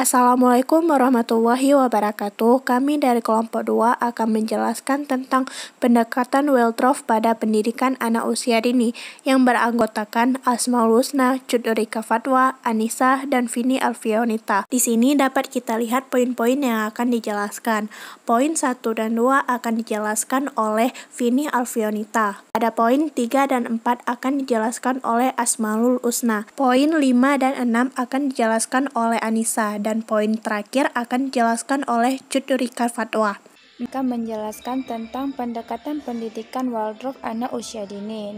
Assalamualaikum warahmatullahi wabarakatuh. Kami dari kelompok 2 akan menjelaskan tentang pendekatan Waldorf pada pendidikan anak usia dini yang beranggotakan Asmaul Husna, Cut Rika Fatwa, Anissa, dan Vini Alfionita. Di sini dapat kita lihat poin-poin yang akan dijelaskan. Poin 1 dan 2 akan dijelaskan oleh Vini Alfionita. Pada poin 3 dan 4 akan dijelaskan oleh Asmaul Husna. Poin 5 dan 6 akan dijelaskan oleh Anissa. Dan poin terakhir akan dijelaskan oleh Cut Rika Fatwa. Akan menjelaskan tentang pendekatan pendidikan Waldorf anak usia dini.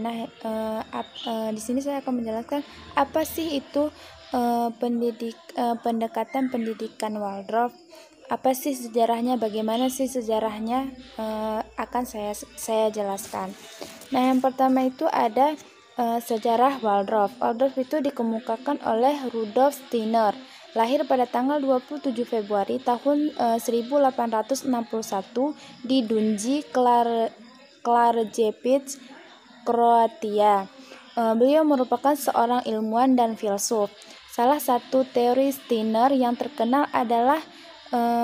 Di sini saya akan menjelaskan apa sih itu pendekatan pendidikan Waldorf. Apa sih sejarahnya? Bagaimana sih sejarahnya? Akan saya jelaskan. Nah, yang pertama itu ada sejarah Waldorf. Waldorf itu dikemukakan oleh Rudolf Steiner. Lahir pada tanggal 27 Februari tahun 1861 di Dunji, Klarjepec, Kroatia. Beliau merupakan seorang ilmuwan dan filsuf. Salah satu teori Steiner yang terkenal adalah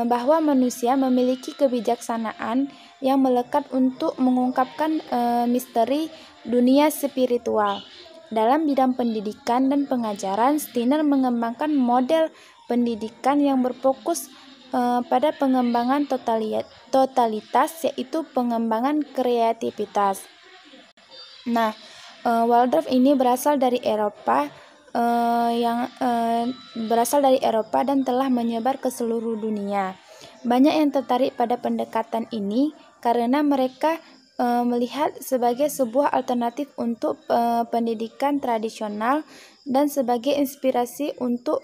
bahwa manusia memiliki kebijaksanaan yang melekat untuk mengungkapkan misteri dunia spiritual. Dalam bidang pendidikan dan pengajaran, Steiner mengembangkan model pendidikan yang berfokus pada pengembangan totalitas, yaitu pengembangan kreativitas. Nah, Waldorf ini berasal dari Eropa dan telah menyebar ke seluruh dunia. Banyak yang tertarik pada pendekatan ini karena mereka melihat sebagai sebuah alternatif untuk pendidikan tradisional dan sebagai inspirasi untuk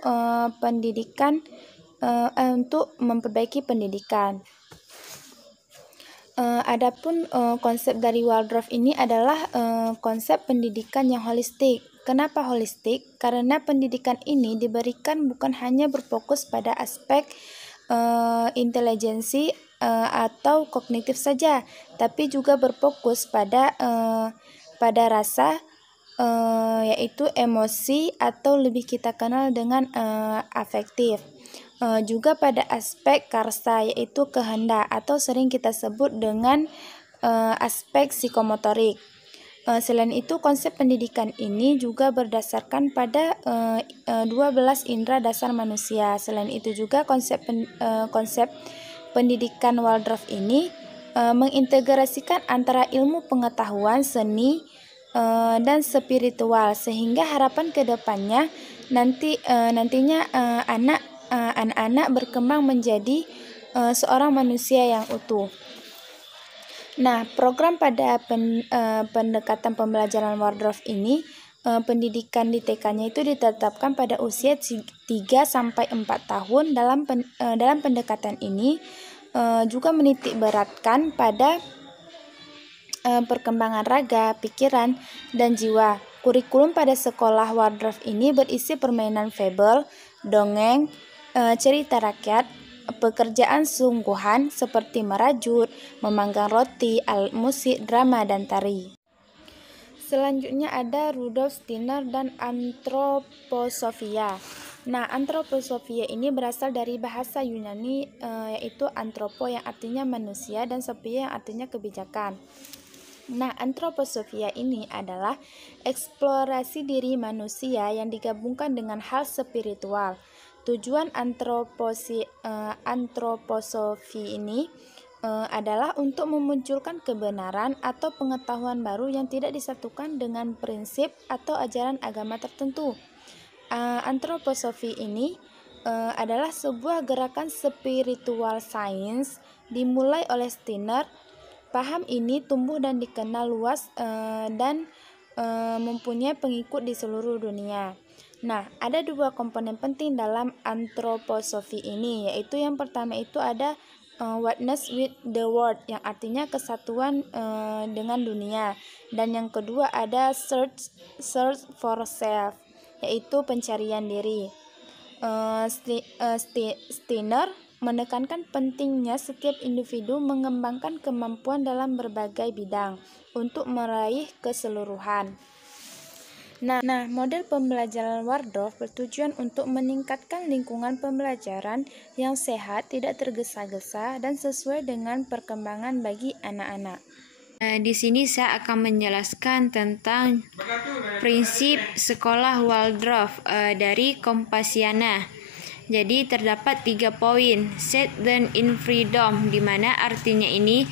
untuk memperbaiki pendidikan. Adapun konsep dari Waldorf ini adalah konsep pendidikan yang holistik. Kenapa holistik? Karena pendidikan ini diberikan bukan hanya berfokus pada aspek intelijensi atau kognitif saja, tapi juga berfokus pada rasa, yaitu emosi atau lebih kita kenal dengan afektif. Juga pada aspek karsa, yaitu kehendak atau sering kita sebut dengan aspek psikomotorik. Selain itu, konsep pendidikan ini juga berdasarkan pada 12 indera dasar manusia. Selain itu juga konsep pendidikan Waldorf ini mengintegrasikan antara ilmu pengetahuan, seni, dan spiritual, sehingga harapan ke depannya nantinya anak-anak berkembang menjadi seorang manusia yang utuh. Nah, program pada pendekatan pembelajaran Waldorf ini, pendidikan di TK-nya itu ditetapkan pada usia 3-4 tahun. Dalam pendekatan ini juga menitik beratkan pada perkembangan raga, pikiran, dan jiwa. Kurikulum pada sekolah Waldorf ini berisi permainan fabel, dongeng, cerita rakyat, pekerjaan sungguhan seperti merajut, memanggang roti, alat musik, drama, dan tari. Selanjutnya ada Rudolf Steiner dan antroposofia. Nah, antroposofia ini berasal dari bahasa Yunani, yaitu antropo yang artinya manusia dan sophia yang artinya kebijakan. Nah, antroposofia ini adalah eksplorasi diri manusia yang digabungkan dengan hal spiritual. Tujuan antroposofi ini adalah untuk memunculkan kebenaran atau pengetahuan baru yang tidak disatukan dengan prinsip atau ajaran agama tertentu. Antroposofi ini adalah sebuah gerakan spiritual sains dimulai oleh Steiner. Paham ini tumbuh dan dikenal luas dan mempunyai pengikut di seluruh dunia. Nah, ada dua komponen penting dalam antroposofi ini, yaitu yang pertama itu ada oneness with the world, yang artinya kesatuan dengan dunia, dan yang kedua ada search for self, yaitu pencarian diri. Steiner menekankan pentingnya setiap individu mengembangkan kemampuan dalam berbagai bidang untuk meraih keseluruhan. Nah, model pembelajaran Waldorf bertujuan untuk meningkatkan lingkungan pembelajaran yang sehat, tidak tergesa-gesa, dan sesuai dengan perkembangan bagi anak-anak. Di sini saya akan menjelaskan tentang prinsip sekolah Waldorf dari Kompasiana. Jadi terdapat 3 poin. Set them in freedom, di mana artinya ini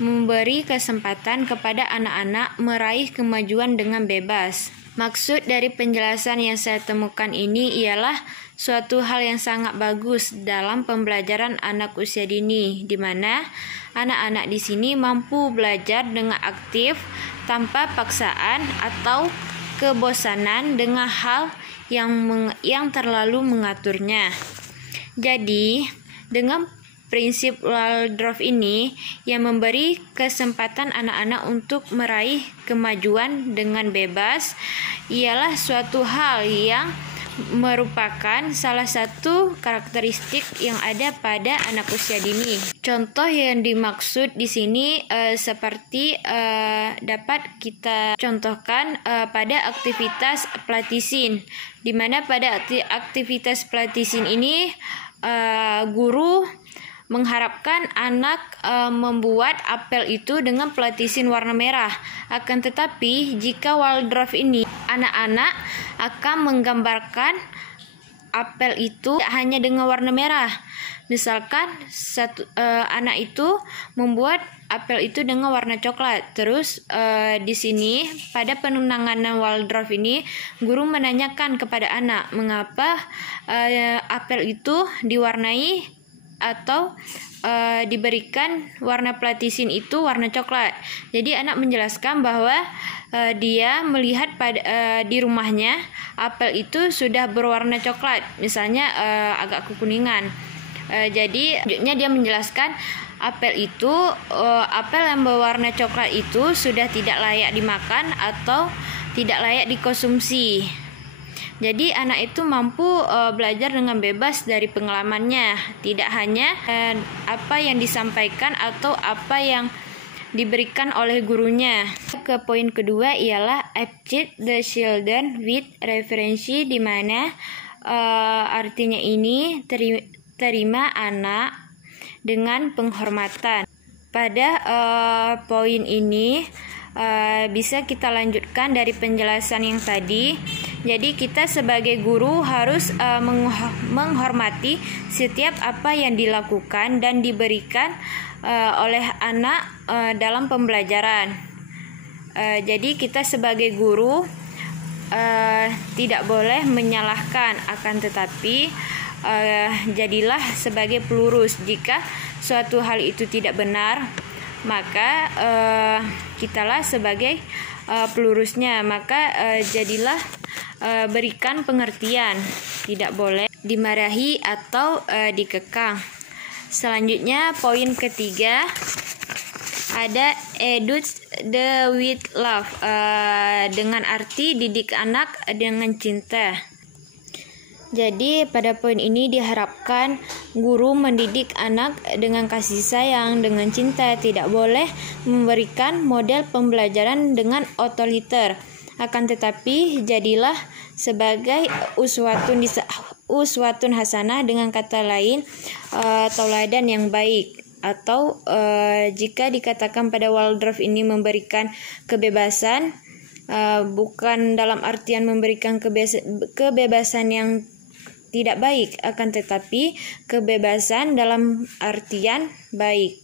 memberi kesempatan kepada anak-anak meraih kemajuan dengan bebas. Maksud dari penjelasan yang saya temukan ini ialah suatu hal yang sangat bagus dalam pembelajaran anak usia dini, di mana anak-anak di sini mampu belajar dengan aktif tanpa paksaan atau kebosanan dengan hal yang terlalu mengaturnya. Jadi, dengan prinsip Waldorf ini yang memberi kesempatan anak-anak untuk meraih kemajuan dengan bebas ialah suatu hal yang merupakan salah satu karakteristik yang ada pada anak usia dini. Contoh yang dimaksud di sini seperti dapat kita contohkan pada aktivitas platisin, di mana pada aktivitas platisin ini guru mengharapkan anak membuat apel itu dengan platisin warna merah. Akan tetapi, jika Waldorf ini, anak-anak akan menggambarkan apel itu hanya dengan warna merah. Misalkan anak itu membuat apel itu dengan warna coklat. Terus di sini pada penanganan Waldorf ini, guru menanyakan kepada anak mengapa apel itu diwarnai atau diberikan warna platisin itu warna coklat. Jadi anak menjelaskan bahwa dia melihat di rumahnya apel itu sudah berwarna coklat, misalnya agak kekuningan. Jadi selanjutnya dia menjelaskan apel yang berwarna coklat itu sudah tidak layak dimakan atau tidak layak dikonsumsi. Jadi anak itu mampu belajar dengan bebas dari pengalamannya, tidak hanya apa yang disampaikan atau apa yang diberikan oleh gurunya. Ke poin kedua ialah educate the children with referensi, di mana artinya ini terima anak dengan penghormatan. Pada poin ini bisa kita lanjutkan dari penjelasan yang tadi. Jadi kita sebagai guru harus menghormati setiap apa yang dilakukan dan diberikan oleh anak dalam pembelajaran. Jadi kita sebagai guru tidak boleh menyalahkan, akan tetapi jadilah sebagai pelurus. Jika suatu hal itu tidak benar, maka kitalah sebagai pelurusnya, maka jadilah berikan pengertian, tidak boleh dimarahi atau dikekang. Selanjutnya poin ketiga ada educate the with love, dengan arti didik anak dengan cinta. Jadi pada poin ini diharapkan guru mendidik anak dengan kasih sayang, dengan cinta, tidak boleh memberikan model pembelajaran dengan otoriter. Akan tetapi jadilah sebagai uswatun hasanah, dengan kata lain tauladan yang baik. Atau jika dikatakan pada Waldorf ini memberikan kebebasan, bukan dalam artian memberikan kebebasan yang tidak baik, akan tetapi kebebasan dalam artian baik.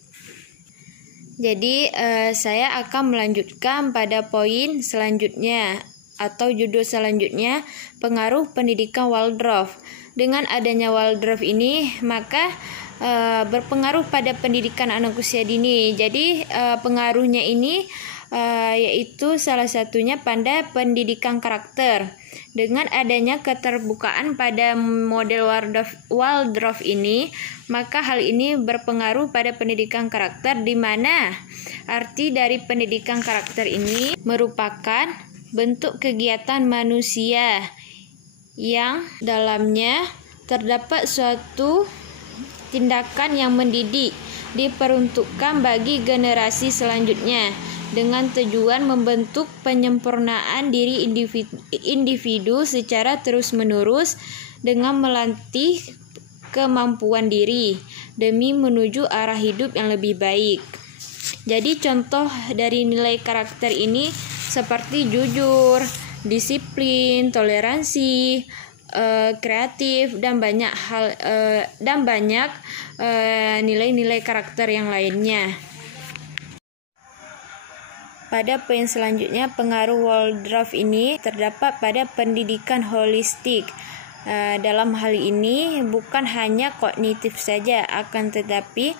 Jadi saya akan melanjutkan pada poin selanjutnya atau judul selanjutnya, pengaruh pendidikan Waldorf. Dengan adanya Waldorf ini maka berpengaruh pada pendidikan anak usia dini. Jadi pengaruhnya ini yaitu salah satunya pada pendidikan karakter. Dengan adanya keterbukaan pada model Waldorf ini, maka hal ini berpengaruh pada pendidikan karakter, di mana arti dari pendidikan karakter ini merupakan bentuk kegiatan manusia yang dalamnya terdapat suatu tindakan yang mendidik, diperuntukkan bagi generasi selanjutnya. dengan tujuan membentuk penyempurnaan diri individu secara terus-menerus dengan melatih kemampuan diri demi menuju arah hidup yang lebih baik. Jadi contoh dari nilai karakter ini seperti jujur, disiplin, toleransi, kreatif, dan banyak nilai-nilai karakter yang lainnya. Pada poin selanjutnya, pengaruh Waldorf ini terdapat pada pendidikan holistik. Dalam hal ini bukan hanya kognitif saja, akan tetapi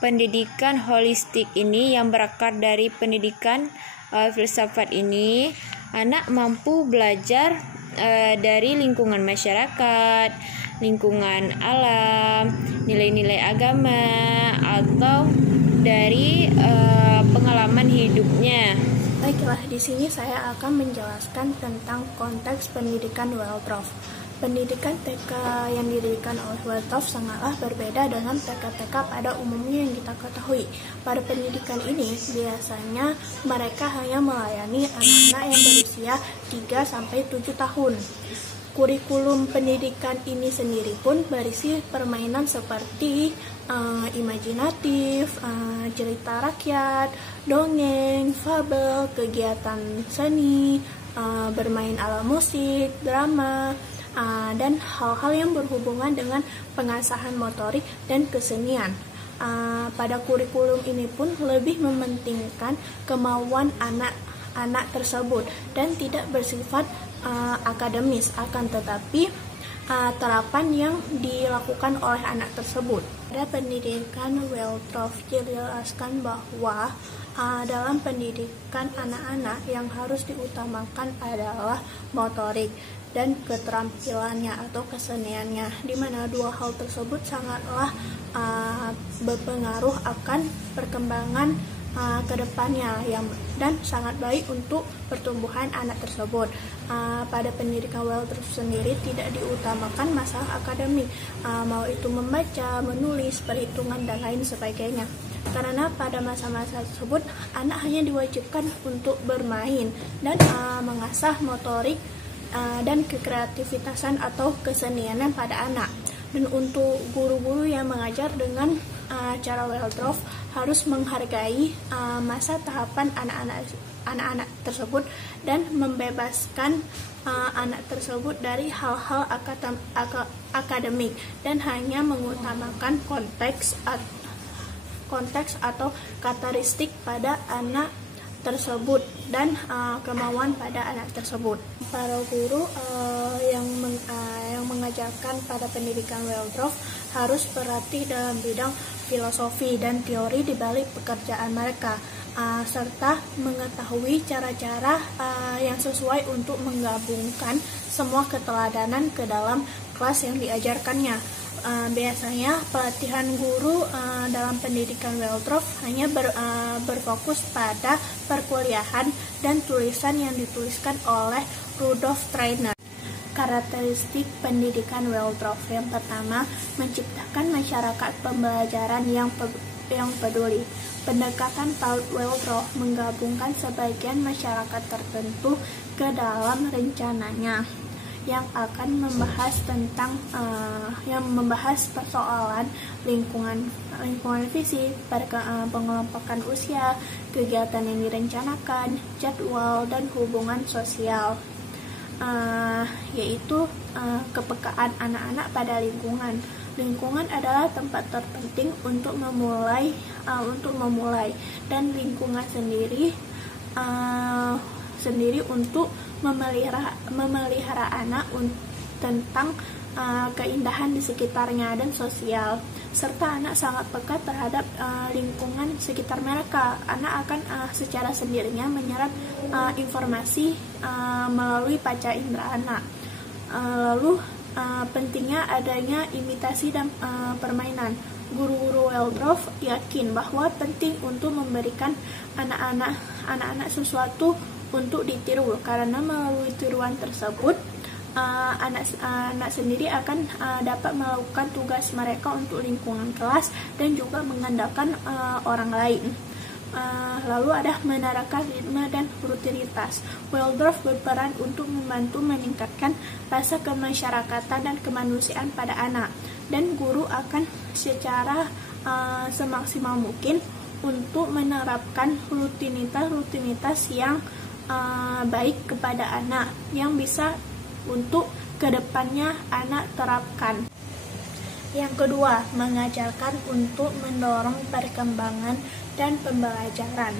pendidikan holistik ini yang berakar dari pendidikan filsafat ini, anak mampu belajar dari lingkungan masyarakat, lingkungan alam, nilai-nilai agama, atau dari pengalaman hidupnya. Baiklah, di sini saya akan menjelaskan tentang konteks pendidikan Waldorf. Pendidikan TK yang didirikan oleh Waldorf sangatlah berbeda dengan TK-TK pada umumnya yang kita ketahui. Pada pendidikan ini, biasanya mereka hanya melayani anak-anak yang berusia 3-7 tahun. Kurikulum pendidikan ini sendiri pun berisi permainan seperti imajinatif, cerita rakyat, dongeng, fabel, kegiatan seni, bermain ala musik, drama, dan hal-hal yang berhubungan dengan pengasahan motorik dan kesenian. Pada kurikulum ini pun lebih mementingkan kemauan anak-anak tersebut dan tidak bersifat akademis, akan tetapi terapan yang dilakukan oleh anak tersebut. Pada pendidikan Waldorf dijelaskan bahwa dalam pendidikan anak-anak yang harus diutamakan adalah motorik dan keterampilannya atau keseniannya, di mana dua hal tersebut sangatlah berpengaruh akan perkembangan ke depannya dan sangat baik untuk pertumbuhan anak tersebut. Pada pendidikan Waldorf sendiri tidak diutamakan masalah akademik, mau itu membaca, menulis, perhitungan, dan lain sebagainya. Karena pada masa-masa tersebut anak hanya diwajibkan untuk bermain dan mengasah motorik dan kekreativitasan atau kesenianan pada anak. Dan untuk guru-guru yang mengajar dengan cara Waldorf harus menghargai masa tahapan anak-anak tersebut dan membebaskan anak tersebut dari hal-hal akademik dan hanya mengutamakan konteks atau karakteristik pada anak tersebut dan kemauan pada anak tersebut. Para guru yang mengajarkan pada pendidikan Waldorf harus berlatih dalam bidang filosofi dan teori di balik pekerjaan mereka, serta mengetahui cara-cara yang sesuai untuk menggabungkan semua keteladanan ke dalam kelas yang diajarkannya. Biasanya pelatihan guru dalam pendidikan Waldorf hanya berfokus pada perkuliahan dan tulisan yang dituliskan oleh Rudolf Steiner. Karakteristik pendidikan Waldorf yang pertama, menciptakan masyarakat pembelajaran yang peduli. Pendekatan Waldorf menggabungkan sebagian masyarakat tertentu ke dalam rencananya yang akan membahas persoalan lingkungan fisik, pengelompokan usia, kegiatan yang direncanakan, jadwal, dan hubungan sosial, yaitu kepekaan anak-anak pada lingkungan. Lingkungan adalah tempat terpenting untuk memulai dan lingkungan sendiri untuk memelihara anak tentang keindahan di sekitarnya dan sosial, serta anak sangat peka terhadap lingkungan sekitar mereka. Anak akan secara sendirinya menyerap informasi melalui panca indera anak. Lalu pentingnya adanya imitasi dan permainan. Guru-guru Waldorf yakin bahwa penting untuk memberikan anak-anak sesuatu untuk ditiru, karena melalui tiruan tersebut anak sendiri akan dapat melakukan tugas mereka untuk lingkungan kelas dan juga mengandalkan orang lain. Lalu ada menerapkan ritme dan rutinitas. Waldorf berperan untuk membantu meningkatkan rasa kemasyarakatan dan kemanusiaan pada anak, dan guru akan secara semaksimal mungkin untuk menerapkan rutinitas yang baik kepada anak yang bisa untuk kedepannya anak terapkan. Yang kedua, mengajarkan untuk mendorong perkembangan dan pembelajaran.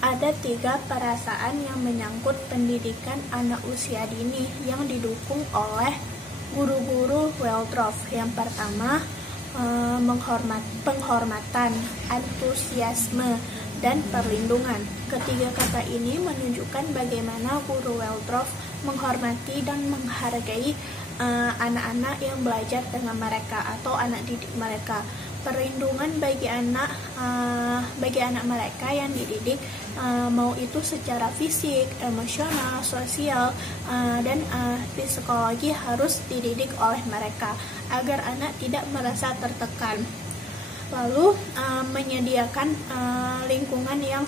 Ada 3 perasaan yang menyangkut pendidikan anak usia dini yang didukung oleh guru-guru Waldorf. Yang pertama, penghormatan, antusiasme, dan perlindungan. Ketiga kata ini menunjukkan bagaimana guru Waldorf menghormati dan menghargai anak-anak yang belajar dengan mereka atau anak didik mereka. Perlindungan bagi anak mereka yang dididik, mau itu secara fisik, emosional, sosial, dan psikologi harus dididik oleh mereka agar anak tidak merasa tertekan. Lalu menyediakan lingkungan yang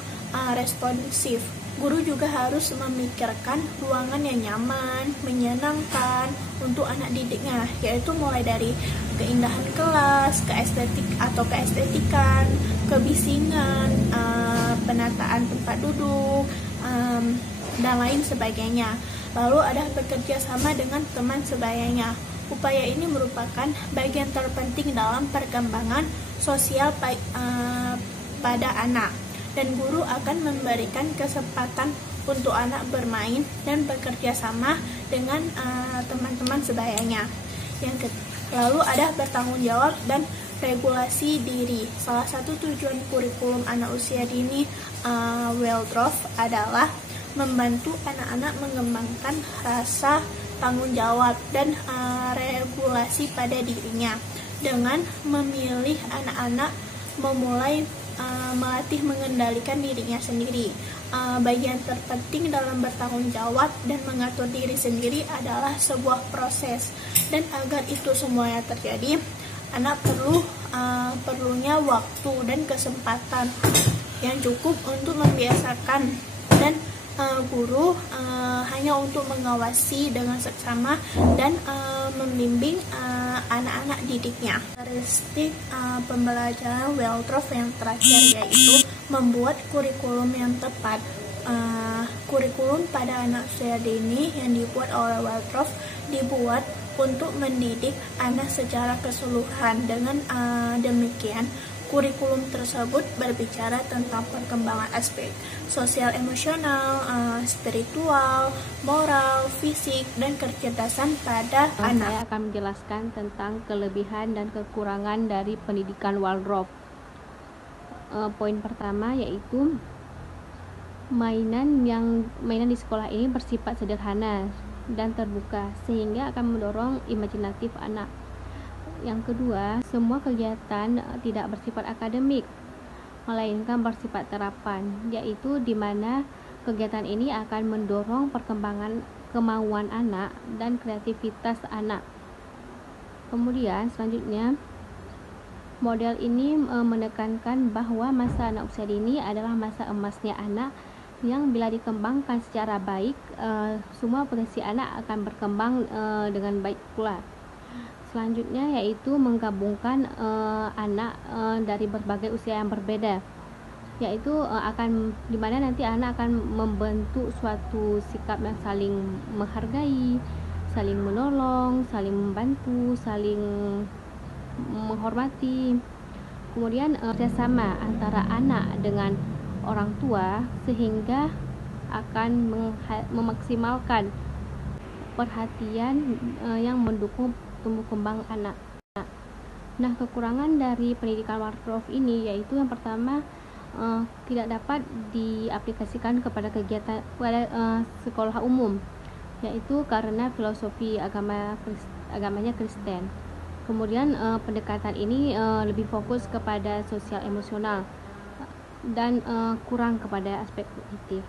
responsif. Guru juga harus memikirkan ruangan yang nyaman, menyenangkan untuk anak didiknya, yaitu mulai dari keindahan kelas, keestetikan, kebisingan, penataan tempat duduk, dan lain sebagainya. Lalu ada bekerja sama dengan teman sebayanya. Upaya ini merupakan bagian terpenting dalam perkembangan sosial pada anak, dan guru akan memberikan kesempatan untuk anak bermain dan bekerja sama dengan teman-teman sebayanya. Lalu ada bertanggung jawab dan regulasi diri. Salah satu tujuan kurikulum anak usia dini Waldorf adalah membantu anak-anak mengembangkan rasa tanggung jawab dan regulasi pada dirinya dengan memilih anak-anak memulai melatih mengendalikan dirinya sendiri. Bagian terpenting dalam bertanggung jawab dan mengatur diri sendiri adalah sebuah proses, dan agar itu semuanya terjadi, anak perlunya waktu dan kesempatan yang cukup untuk membiasakan, dan guru hanya untuk mengawasi dengan seksama dan membimbing anak-anak didiknya. Karakteristik pembelajaran Waldorf yang terakhir yaitu membuat kurikulum yang tepat. Kurikulum pada anak usia dini yang dibuat oleh Waldorf dibuat untuk mendidik anak secara keseluruhan. Dengan demikian, kurikulum tersebut berbicara tentang perkembangan aspek sosial, emosional, spiritual, moral, fisik, dan kecerdasan pada anak. Saya akan menjelaskan tentang kelebihan dan kekurangan dari pendidikan Waldorf. Poin pertama yaitu mainan di sekolah ini bersifat sederhana dan terbuka sehingga akan mendorong imajinatif anak. Yang kedua, semua kegiatan tidak bersifat akademik, melainkan bersifat terapan, yaitu di mana kegiatan ini akan mendorong perkembangan kemauan anak dan kreativitas anak. Kemudian selanjutnya, model ini menekankan bahwa masa anak usia dini adalah masa emasnya anak yang bila dikembangkan secara baik, semua potensi anak akan berkembang dengan baik pula. Selanjutnya yaitu menggabungkan anak dari berbagai usia yang berbeda, yaitu dimana nanti anak akan membentuk suatu sikap yang saling menghargai, saling menolong, saling membantu, saling menghormati. Kemudian kerjasama antara anak dengan orang tua sehingga akan memaksimalkan perhatian yang mendukung tumbuh kembang anak. Nah, kekurangan dari pendidikan Waldorf ini yaitu yang pertama, tidak dapat diaplikasikan kepada kegiatan sekolah umum, yaitu karena filosofi agamanya Kristen. Kemudian pendekatan ini lebih fokus kepada sosial emosional dan kurang kepada aspek kognitif.